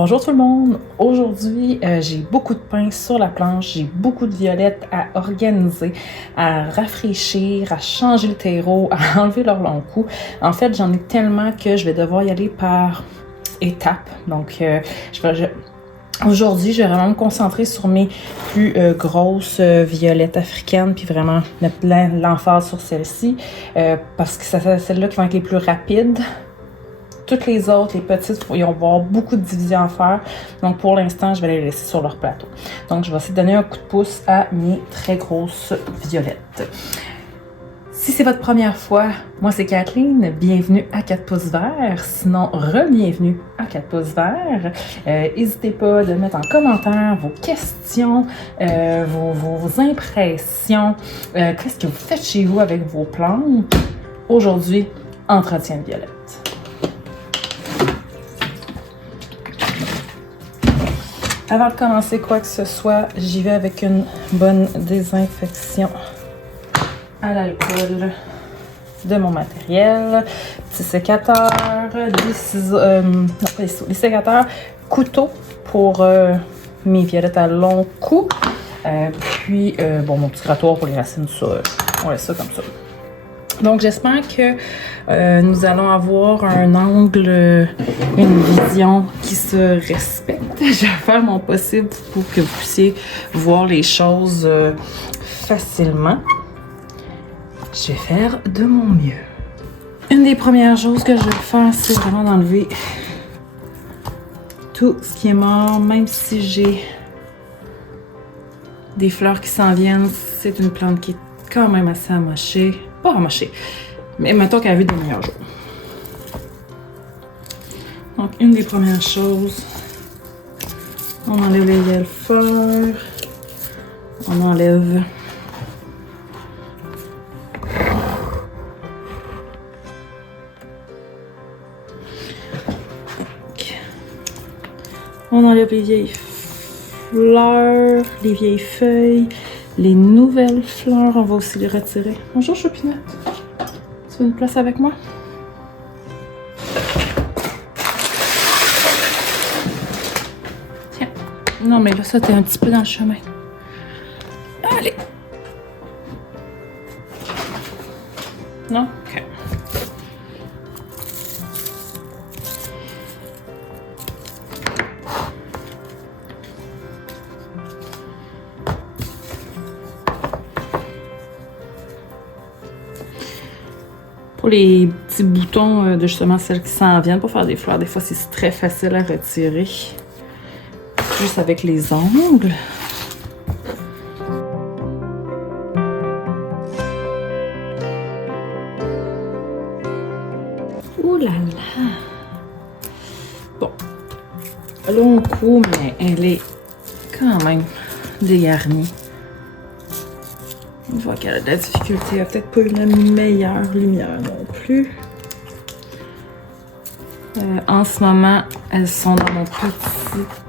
Bonjour tout le monde! Aujourd'hui, j'ai beaucoup de pain sur la planche, j'ai beaucoup de violettes à organiser, à rafraîchir, à changer le terreau, à enlever leur long cou. En fait, j'en ai tellement que je vais devoir y aller par étapes. Donc, aujourd'hui, je vais vraiment me concentrer sur mes plus grosses violettes africaines, puis vraiment mettre l'emphase sur celle-ci, parce que c'est celle-là qui va être les plus rapides. Toutes les autres, les petites, ils vont avoir beaucoup de divisions à faire. Donc, pour l'instant, je vais les laisser sur leur plateau. Donc, je vais essayer de donner un coup de pouce à mes très grosses violettes. Si c'est votre première fois, moi c'est Kathleen, bienvenue à 4 pouces verts, sinon re-bienvenue à 4 pouces verts. N'hésitez pas de mettre en commentaire vos questions, vos impressions, qu'est-ce que vous faites chez vous avec vos plantes. Aujourd'hui, entretien de violettes. Avant de commencer quoi que ce soit, j'y vais avec une bonne désinfection à l'alcool de mon matériel. Petit sécateur, des ciseaux, les sécateurs, couteau pour mes violettes à long cou. Puis, mon petit grattoir pour les racines, ça, on laisse ça comme ça. Donc, j'espère que nous allons avoir un angle, une vision qui se respecte. Je vais faire mon possible pour que vous puissiez voir les choses facilement. Je vais faire de mon mieux. Une des premières choses que je vais faire, c'est vraiment d'enlever tout ce qui est mort, même si j'ai des fleurs qui s'en viennent. C'est une plante qui est quand même assez amochée. Pas amochée, mais mettons qu'elle a vu des meilleurs jours. Donc, une des premières choses, on enlève les vieilles fleurs, on enlève les vieilles fleurs, les vieilles feuilles, les nouvelles fleurs, on va aussi les retirer. Bonjour Choupinette, tu veux une place avec moi? Tiens, non mais là ça t'es un petit peu dans le chemin. Allez! Non? Ok. Pour les petits boutons de justement celles qui s'en viennent pour faire des fleurs, des fois c'est très facile à retirer. Juste avec les ongles. Ouh là là! Bon. Long cou, mais elle est quand même dégarnie. On voit qu'elle a de la difficulté, elle n'a peut-être pas eu la meilleure lumière non plus. En ce moment, elles sont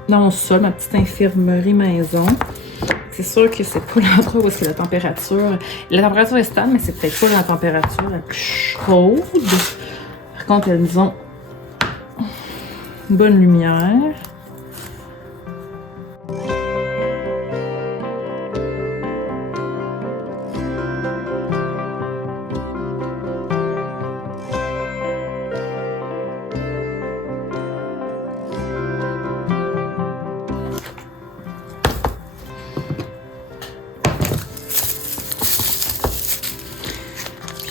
dans mon sol, ma petite infirmerie maison. C'est sûr que c'est pas l'endroit où est-ce que la température est stable, mais c'est peut-être pas la température la plus chaude. Par contre, elles ont une bonne lumière.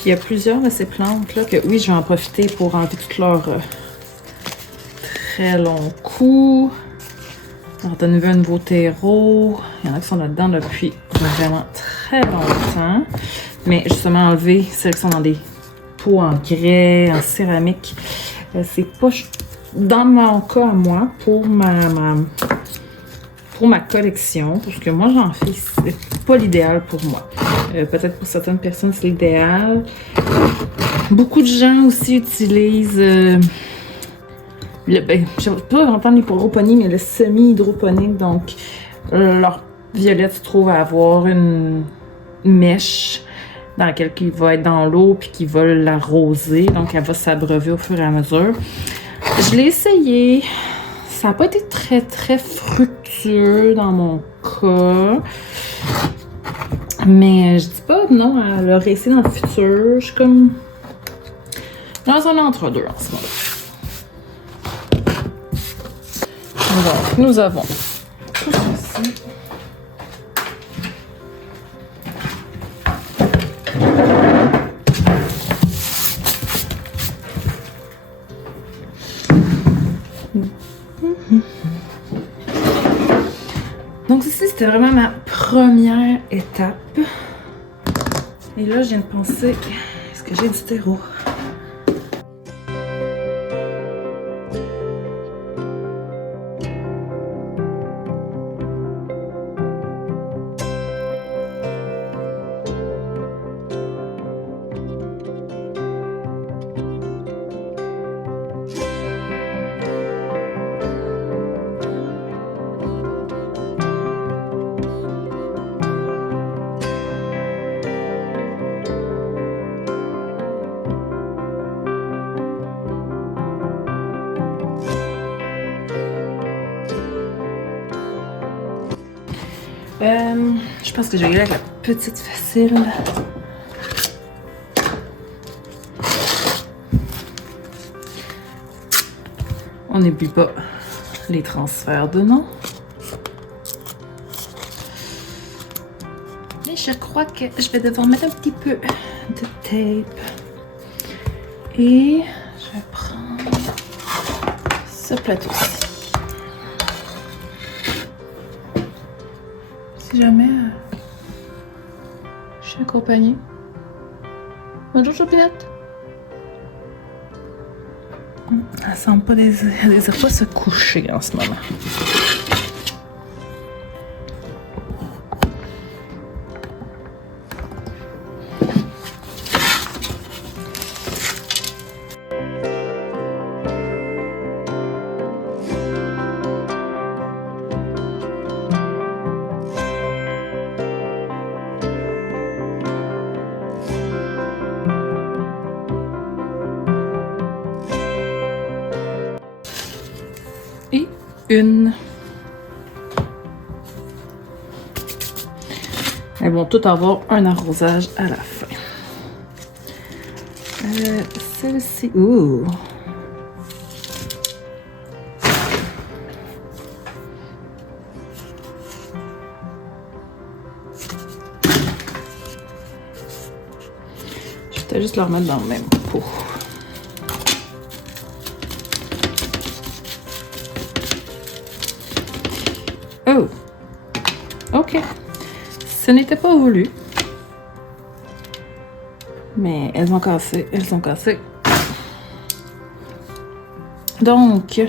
Il y a plusieurs de ces plantes-là que, oui, je vais en profiter pour enlever tout leur très long cou. Alors, de nouveau, un nouveau terreau. Il y en a qui sont là-dedans depuis vraiment très longtemps. Mais justement, enlever celles qui sont dans des pots en grès, en céramique. C'est pas, dans mon cas à moi, pour ma collection, parce que moi j'en fais, c'est pas l'idéal pour moi. Peut-être pour certaines personnes c'est l'idéal. Beaucoup de gens aussi utilisent je ne vais pas entendre l'hydroponie, mais le semi-hydroponique. Donc leur violette se trouve à avoir une mèche dans laquelle il va être dans l'eau puis qui va l'arroser. Donc elle va s'abreuver au fur et à mesure. Je l'ai essayé. ça n'a pas été très fructueux dans mon cas. Mais je dis pas non à le réussir dans le futur. Je suis comme dans un entre-deux en ce moment. Donc, nous avons tout ceci. Donc ici, c'était vraiment ma première étape. Et là, je viens de penser, est-ce que j'ai du terreau? Je pense que je vais y aller avec la petite facile. On n'oublie pas les transferts de nom. Et je crois que je vais devoir mettre un petit peu de tape. Et je vais prendre ce plateau-ci. Si jamais je suis accompagnée. Bonjour Chopinette. Elle semble pas désire pas se coucher en ce moment. Et une. Elles vont toutes avoir un arrosage à la fin. Celle-ci. Ouh! Je vais peut-être juste la remettre dans le même pot. Oh! OK. Ce n'était pas voulu. Mais elles ont cassé. Elles ont cassé. Donc,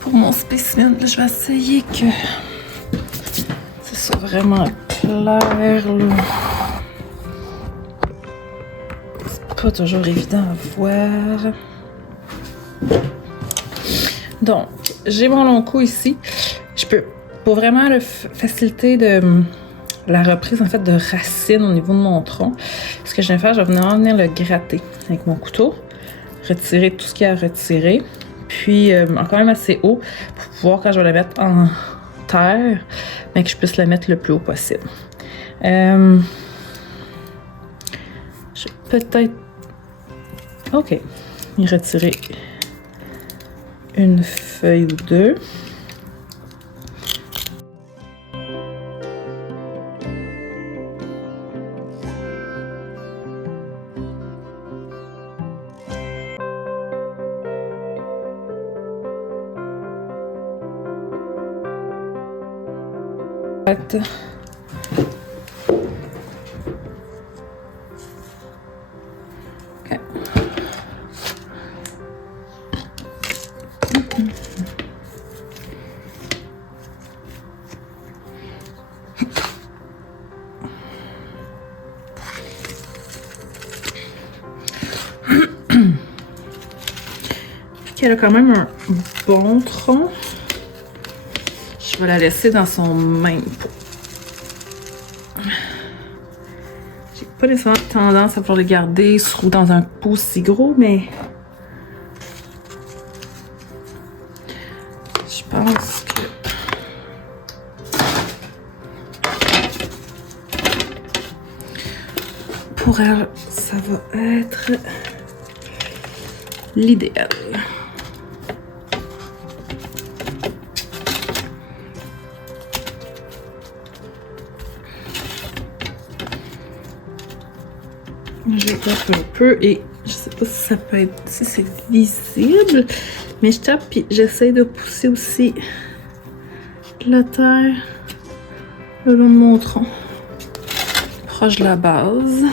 pour mon spécimen, je vais essayer que ce soit vraiment clair. C'est pas toujours évident à voir. Donc, j'ai mon long cou ici. Je peux, pour vraiment faciliter la reprise en fait de racines au niveau de mon tronc, ce que je vais faire, je vais venir le gratter avec mon couteau, retirer tout ce qu'il y a à retirer, puis encore même assez haut pour pouvoir, quand je vais la mettre en terre, mais que je puisse la mettre le plus haut possible. Je vais peut-être... OK. Y retirer une feuille ou deux. Okay. Elle a quand même un bon tronc. Je vais la laisser dans son même pot. J'ai pas nécessairement tendance à vouloir le garder dans un pot si gros, mais Je pense que... pour elle, ça va être l'idéal. Je tape un peu et je sais pas si ça peut être, si c'est visible, mais je tape puis j'essaie de pousser aussi la terre le long de mon tronc, proche de la base.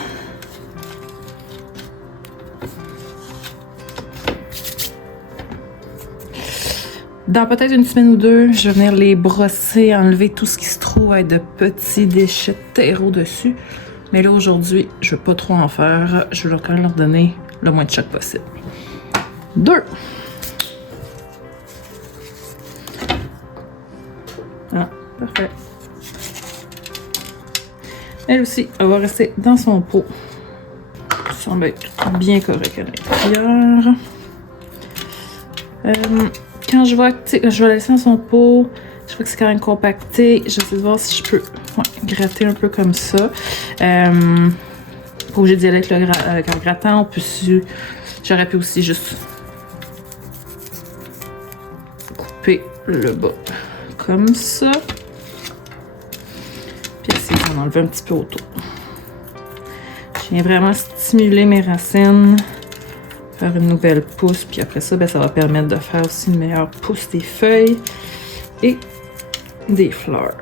Dans peut-être une semaine ou deux, je vais venir les brosser, enlever tout ce qui se trouve avec de petits déchets de terreau dessus. Mais là, aujourd'hui, je veux pas trop en faire. Je veux quand même leur donner le moins de choc possible. 2. Ah, parfait. Elle aussi, elle va rester dans son pot. Ça semble être bien correct à l'intérieur. Quand je vois que je vais la laisser dans son pot, je vois que c'est quand même compacté. J'essaie de voir si je peux gratter un peu comme ça. Pas obligé d'y aller avec le grattant. J'aurais pu aussi juste couper le bas comme ça. Puis essayer d'en enlever un petit peu autour. Je viens vraiment stimuler mes racines. Faire une nouvelle pousse, puis après ça, ben, ça va permettre de faire aussi une meilleure pousse des feuilles et des fleurs.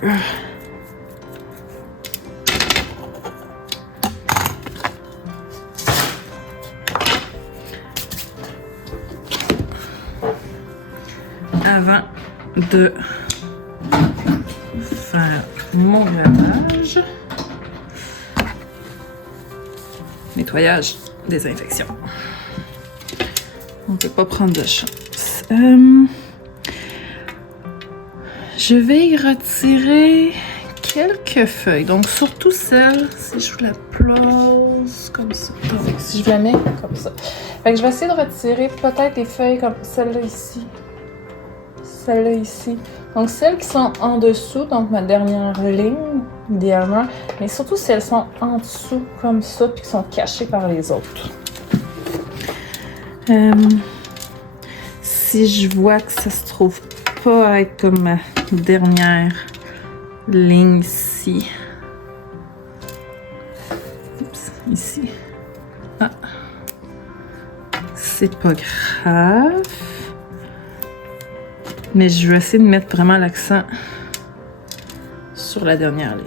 Avant de faire mon gravage, nettoyage, désinfection. On ne peut pas prendre de chance. Je vais y retirer quelques feuilles. Donc, surtout celle, si je vous la place comme ça. Donc, si je la mets comme ça. Fait que je vais essayer de retirer peut-être des feuilles comme celle-là ici. Celle-là ici. Donc, celles qui sont en dessous, donc ma dernière ligne, idéalement. Mais surtout si elles sont en dessous comme ça, puis qui sont cachées par les autres. Si je vois que ça se trouve pas être comme ma dernière ligne ici. Oups, ici. Ah. C'est pas grave. Mais je vais essayer de mettre vraiment l'accent sur la dernière ligne.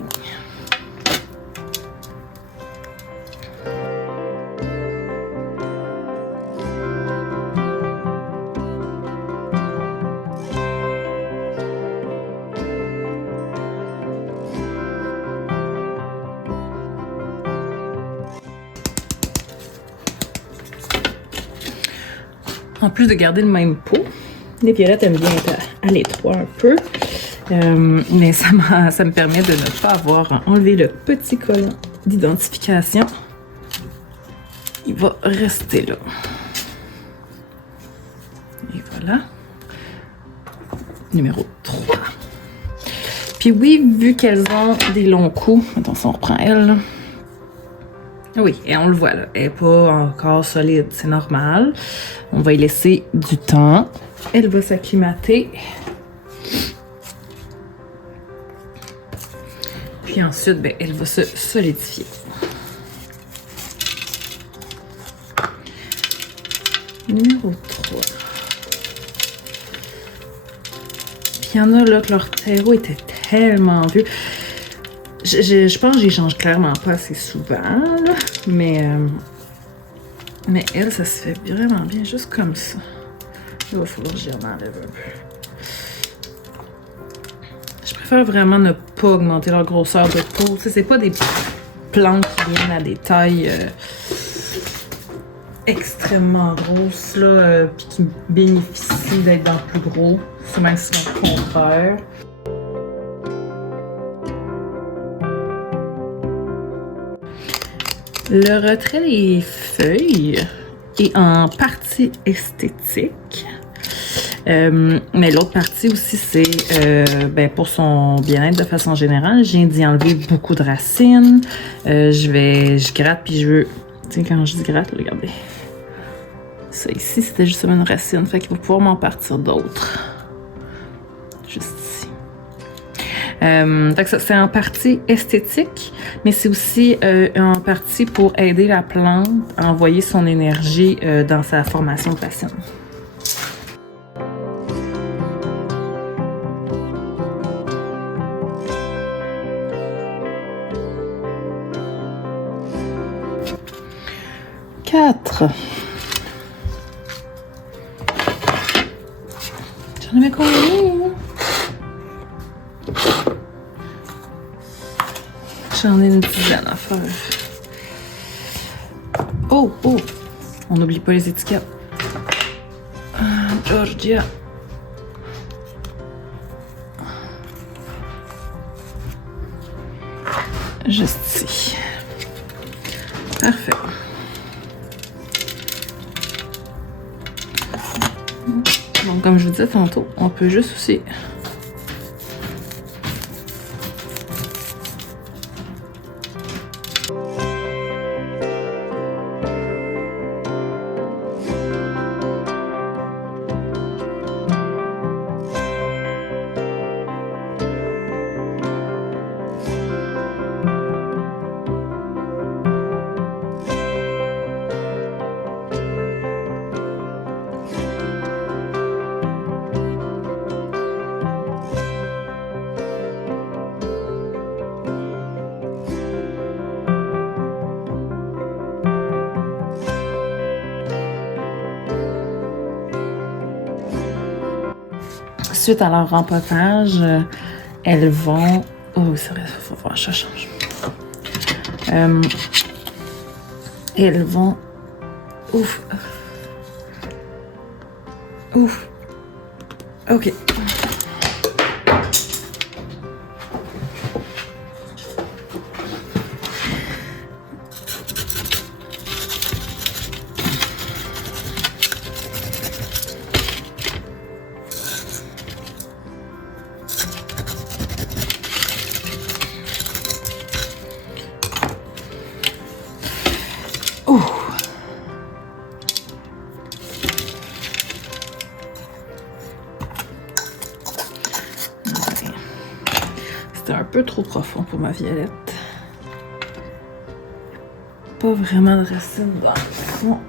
En plus de garder le même pot, les pierrettes aiment bien être à l'étroit un peu, mais ça me permet de ne pas avoir enlevé le petit collant d'identification. Il va rester là. Et voilà. Numéro 3. Puis oui, vu qu'elles ont des longs coups, attention, on reprend elle. Oui, et on le voit là, elle n'est pas encore solide, c'est normal. On va y laisser du temps. Elle va s'acclimater. Puis ensuite, ben, elle va se solidifier. Numéro 3. Puis il y en a là que leur terreau était tellement vieux. Je pense que j'y change clairement pas assez souvent, là, mais elle, ça se fait vraiment bien, juste comme ça. Il va falloir que j'y en enlève un peu. Je préfère vraiment ne pas augmenter leur grosseur de peau. C'est pas des plantes qui viennent à des tailles extrêmement grosses, là, puis qui bénéficient d'être dans le plus gros. C'est même souvent le contraire. Le retrait des feuilles est en partie esthétique. Mais l'autre partie aussi, c'est pour son bien-être de façon générale. Je viens d'y enlever beaucoup de racines. Je gratte, puis je veux... Tu sais, quand je dis gratte, regardez. Ça ici, c'était justement une racine. Fait qu'il va pouvoir m'en partir d'autres. Juste ici. Fait que ça, c'est en partie esthétique, mais c'est aussi en partie pour aider la plante à envoyer son énergie dans sa formation de racines. J'en avais combien? J'en ai une dizaine à faire. Oh! On n'oublie pas les étiquettes. Georgia. Juste ici. Parfait. Donc, comme je vous disais tantôt, on peut juste aussi suite à leur rempotage, elles vont... Oh, c'est vrai, il faut voir, ça change. Elles vont... Ouf. OK. C'était un peu trop profond pour ma Violette. Pas vraiment de racines dans le fond.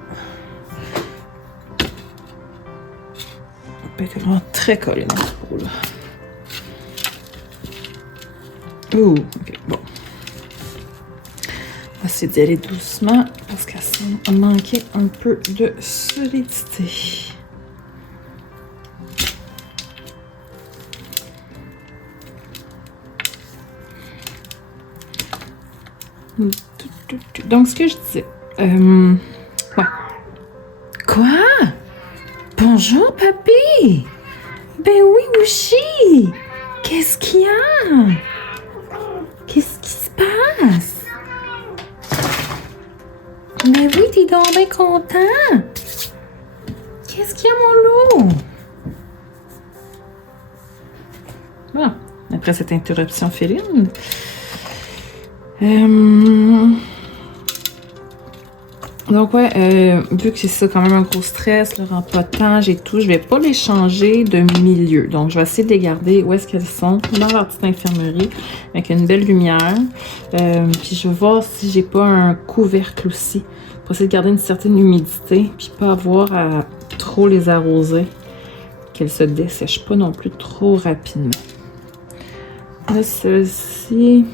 Elle est vraiment très collée dans ce pot-là. Ouh, ok, bon. On va essayer d'y aller doucement parce qu'à ça, on manquait un peu de solidité. Donc, ce que je disais... ouais. Quoi? Bonjour, papy! Ben oui, Wushi! Qu'est-ce qu'il y a? Qu'est-ce qui se passe? Ben oui, t'es donc bien content! Qu'est-ce qu'il y a, mon loup? Bon, après cette interruption féline... Donc ouais, vu que c'est ça quand même un gros stress, le rempotage et tout, je vais pas les changer de milieu. Donc je vais essayer de les garder où est-ce qu'elles sont, dans leur petite infirmerie, avec une belle lumière. Puis je vais voir si j'ai pas un couvercle aussi, pour essayer de garder une certaine humidité, puis pas avoir à trop les arroser, qu'elles se dessèchent pas non plus trop rapidement. Là, celle-ci...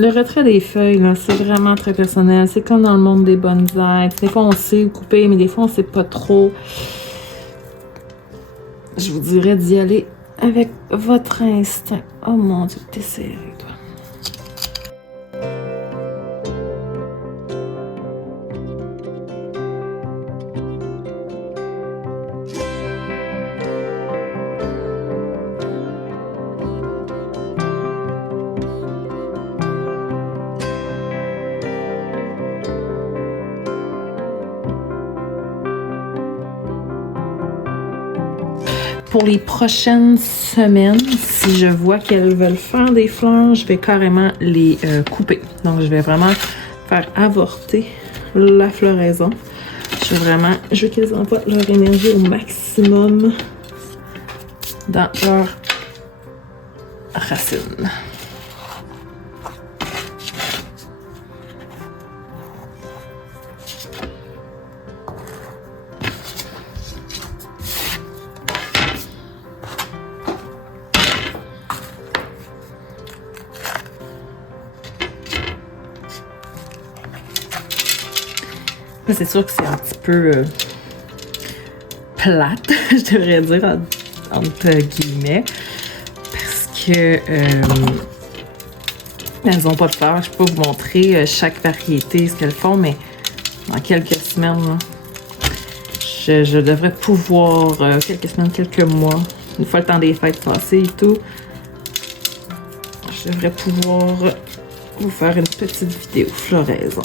Le retrait des feuilles, là, c'est vraiment très personnel. C'est comme dans le monde des bonsaïs. Des fois, on sait où couper, mais des fois, on sait pas trop. Je vous dirais d'y aller avec votre instinct. Oh mon Dieu, t'es serré, toi. pour les prochaines semaines, si je vois qu'elles veulent faire des fleurs, je vais carrément les couper. Donc, je vais vraiment faire avorter la floraison. Je veux qu'ils envoient leur énergie au maximum dans leurs racines. C'est sûr que c'est un petit peu plate, je devrais dire, entre guillemets, parce que elles n'ont pas de fleurs. Je peux pas vous montrer chaque variété, ce qu'elles font, mais dans quelques semaines, là, je devrais pouvoir, quelques semaines, quelques mois, une fois le temps des fêtes passé et tout, je devrais pouvoir vous faire une petite vidéo floraison.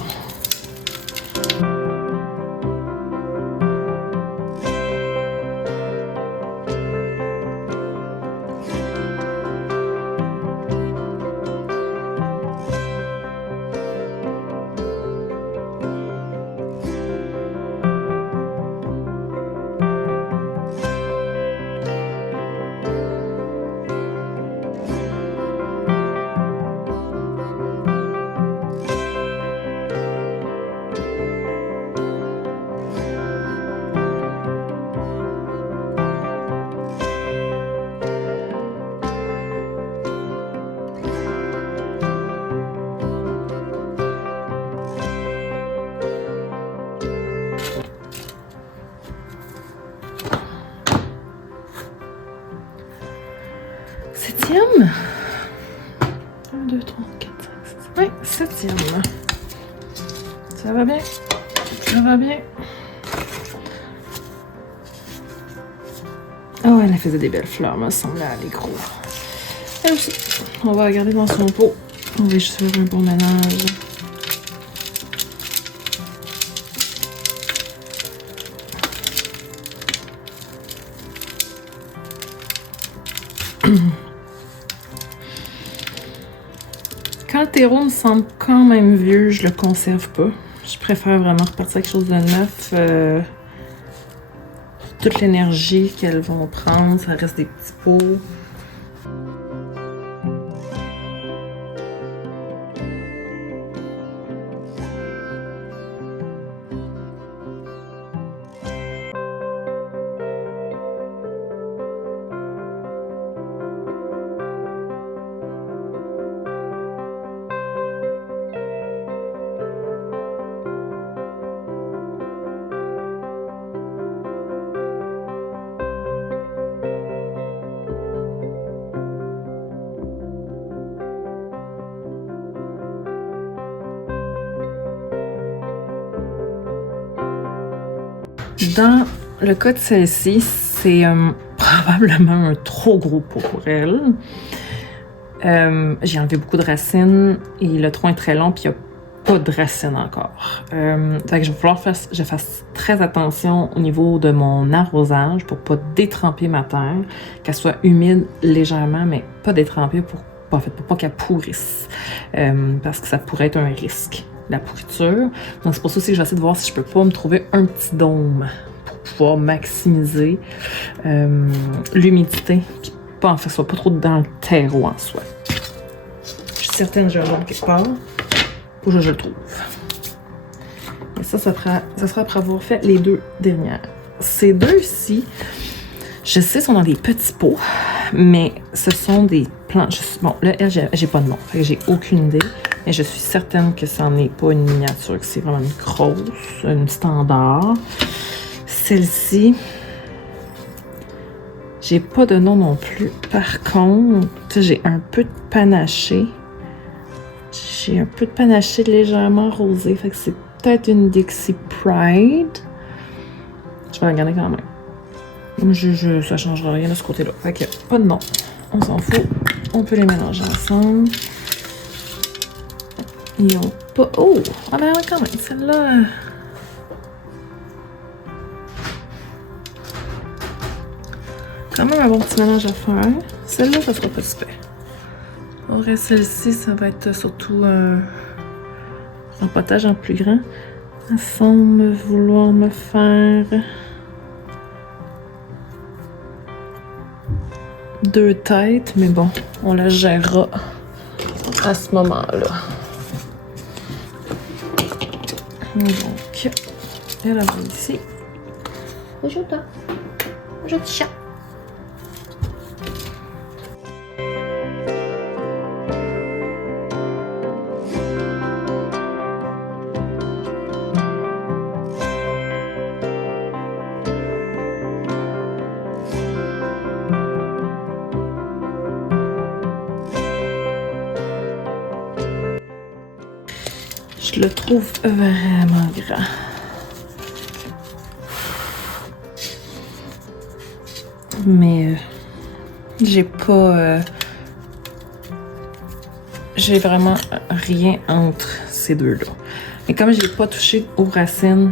Septième. 1, 2, 3, 4, 5, 6. Oui, septième. Ça va bien? Ça va bien? Oh, elle faisait des belles fleurs, me semble, elle est gros. Elle aussi. On va regarder dans son pot. On va juste faire un bon ménage. Quand le terreau me semble quand même vieux, je le conserve pas. Je préfère vraiment repartir avec quelque chose de neuf. Toute l'énergie qu'elles vont prendre, ça reste des petits pots. Dans le cas de celle-ci, c'est probablement un trop gros pot pour elle. J'ai enlevé beaucoup de racines et le tronc est très long puis il n'y a pas de racines encore. Fait que je vais falloir que je fasse très attention au niveau de mon arrosage pour pas détremper ma terre, qu'elle soit humide légèrement, mais pas détrempée pour pas qu'elle pourrisse. Parce que ça pourrait être un risque. La pourriture. Donc c'est pour ça aussi que je vais essayer de voir si je peux pas me trouver un petit dôme pour pouvoir maximiser l'humidité puis pas en fait soit pas trop dans le terreau en soi. Je suis certaine que j'ai un dôme quelque part. Faut que je le trouve. Et ça sera après avoir fait les deux dernières. Ces deux-ci, je sais, sont dans des petits pots, mais ce sont des plantes. Bon, là, j'ai pas de nom, fait que j'ai aucune idée. Mais je suis certaine que ça n'en est pas une miniature, que c'est vraiment une grosse, une standard. Celle-ci, j'ai pas de nom non plus. Par contre, j'ai un peu de panaché. J'ai un peu de panaché légèrement rosé. Fait que c'est peut-être une Dixie Pride. Je vais la regarder quand même. Ça changera rien de ce côté-là. Fait que pas de nom. On s'en fout. On peut les mélanger ensemble. Ils ont pas... Oh! Ah ben quand même, celle-là... Quand même un bon petit mélange à faire. Celle-là, ça sera pas super. Aurait celle-ci, ça va être surtout un potage en plus grand. Elle semble vouloir me faire 2 têtes, mais bon, on la gérera à ce moment-là. Donc, elle va ici. Bonjour toi. Bonjour petit chat. Je le trouve vraiment grand. Mais j'ai pas... j'ai vraiment rien entre ces deux-là. Et comme j'ai pas touché aux racines,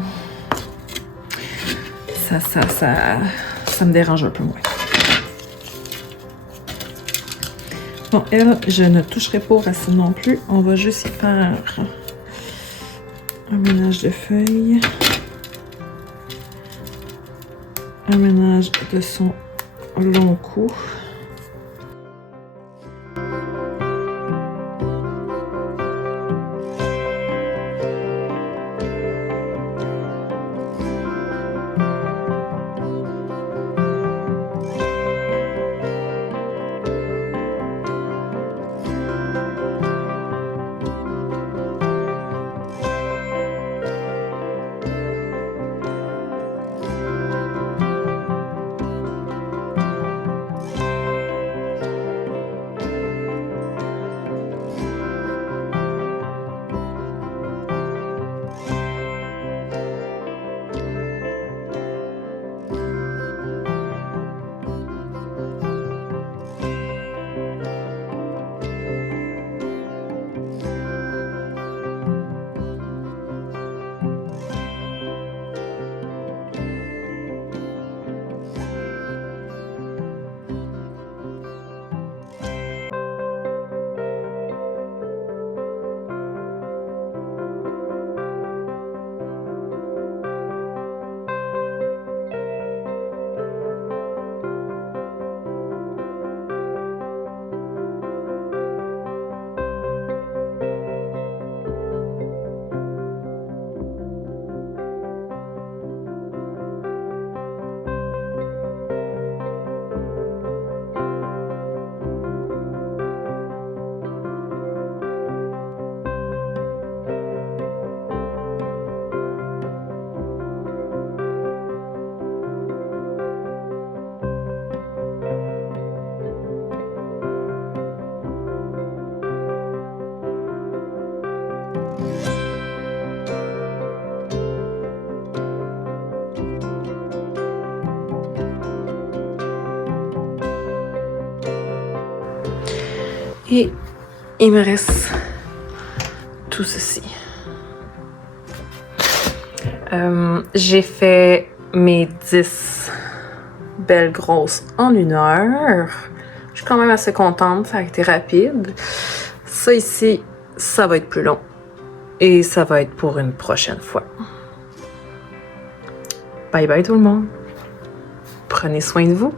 ça me dérange un peu moins. Bon, elle, je ne toucherai pas aux racines non plus. On va juste y faire un ménage de feuilles. Un ménage de son long cou. Et il me reste tout ceci. J'ai fait mes 10 belles grosses en 1 heure. Je suis quand même assez contente, ça a été rapide. Ça ici, ça va être plus long. Et ça va être pour une prochaine fois. Bye bye tout le monde. Prenez soin de vous.